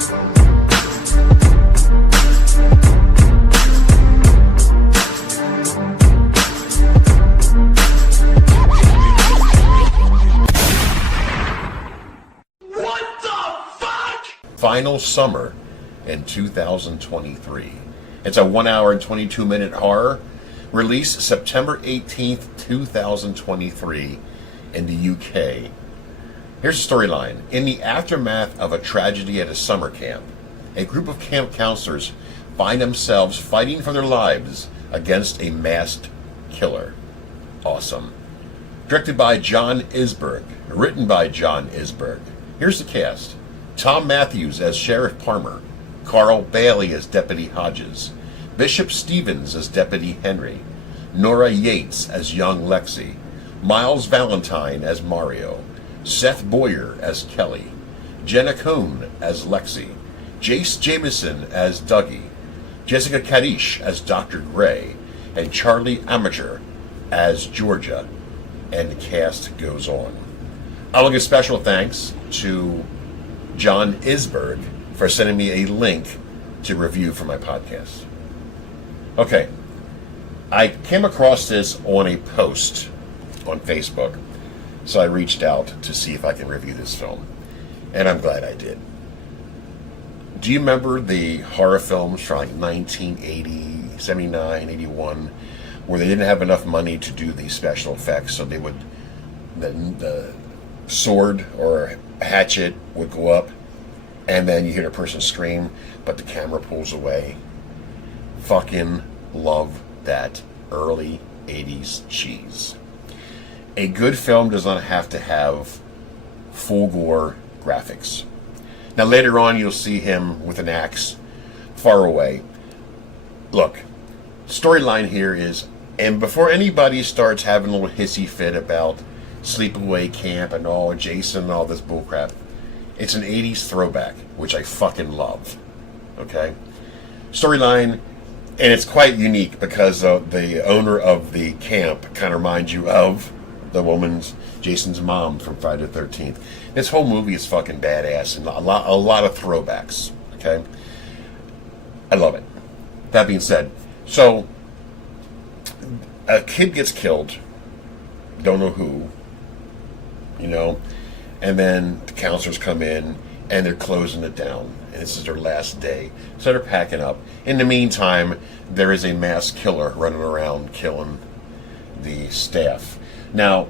Final Summer in 2023. It's a 1 hour and 22 minute horror. Release September 18th, 2023 in the UK. Here's the storyline. In the aftermath of a tragedy at a summer camp, a group of camp counselors find themselves fighting for their lives against a masked killer. Awesome. Directed by John Isberg. Written by John Isberg. Here's the cast. Thom Mathews as Sheriff Parmer, Carl Bailey as Deputy Hodges, Bishop Stevens as Deputy Henry, Nora Yates as young Lexi, Miles Valentine as Mario, Seth Boyer as Kelly, Jenna Kohn as Lexi, Jace Jameson as Dougie, Jessica Kadish as Dr. Gray, and Charlie Amateur as Georgia, and the cast goes on. I will give special thanks to John Isberg for sending me a link to review for my podcast. Okay, I came across this on a post on Facebook, so I reached out to see if I can review this film, and I'm glad I did. Do you remember the horror films from like 1980, 79, 81, where they didn't have enough money to do the special effects, so they would, the sword or hatchet would go up, and then you hear the person scream, but the camera pulls away. Fucking love that early 80s cheese. A good film does not have to have full gore graphics. Now later on you'll see him with an axe far away. Look, storyline here is, and before anybody starts having a little hissy fit about sleepaway camp and all Jason and all this bullcrap, it's an 80s throwback, which I fucking love. Okay? Storyline, and it's quite unique because the owner of the camp kind of reminds you of the woman's, Jason's mom from Friday the 13th. This whole movie is fucking badass and a lot of throwbacks. Okay? I love it. That being said, so a kid gets killed, don't know who, you know, and then the counselors come in and they're closing it down. And this is their last day. So they're packing up. In the meantime, there is a mass killer running around killing the staff. Now,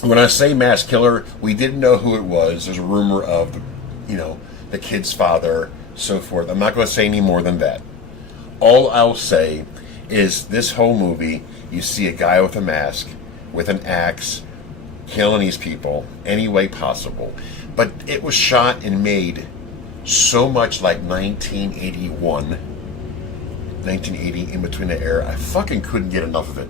when I say mass killer, we didn't know who it was. There's a rumor of, you know, the kid's father, so forth. I'm not going to say any more than that. All I'll say is this whole movie, you see a guy with a mask, with an axe, killing these people any way possible. But it was shot and made so much like 1980, in between the era. I fucking couldn't get enough of it.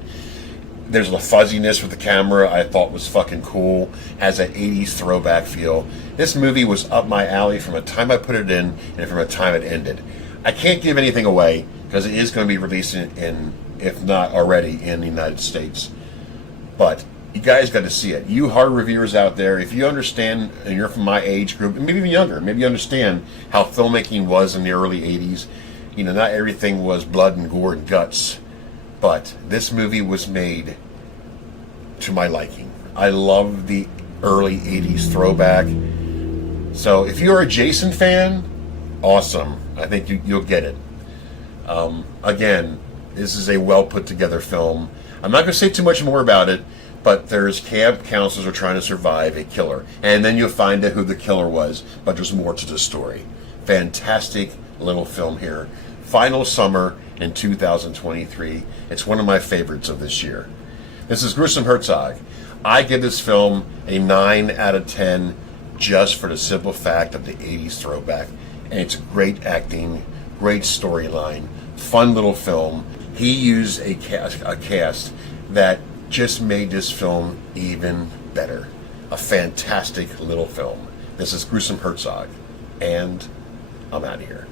There's a fuzziness with the camera I thought was fucking cool. Has that 80s throwback feel. This movie was up my alley from the time I put it in and from the time it ended. I can't give anything away because it is going to be released in, if not already, in the United States. But you guys got to see it. You horror reviewers out there, if you understand, and you're from my age group, and maybe even younger, maybe you understand how filmmaking was in the early 80s. You know, not everything was blood and gore and guts. But this movie was made to my liking. I love the early 80s throwback. So if you're a Jason fan, awesome. I think you'll get it. Again, this is a well put together film. I'm not going to say too much more about it, but there's camp counselors are trying to survive a killer. And then you'll find out who the killer was, but there's more to the story. Fantastic little film here. Final Summer in 2023. It's one of my favorites of this year. This is Gruesome Herzog. I give this film a 9 out of 10 just for the simple fact of the 80s throwback. And it's great acting, great storyline, fun little film. He used a cast that just made this film even better. A fantastic little film. This is Gruesome Herzog, and I'm out of here.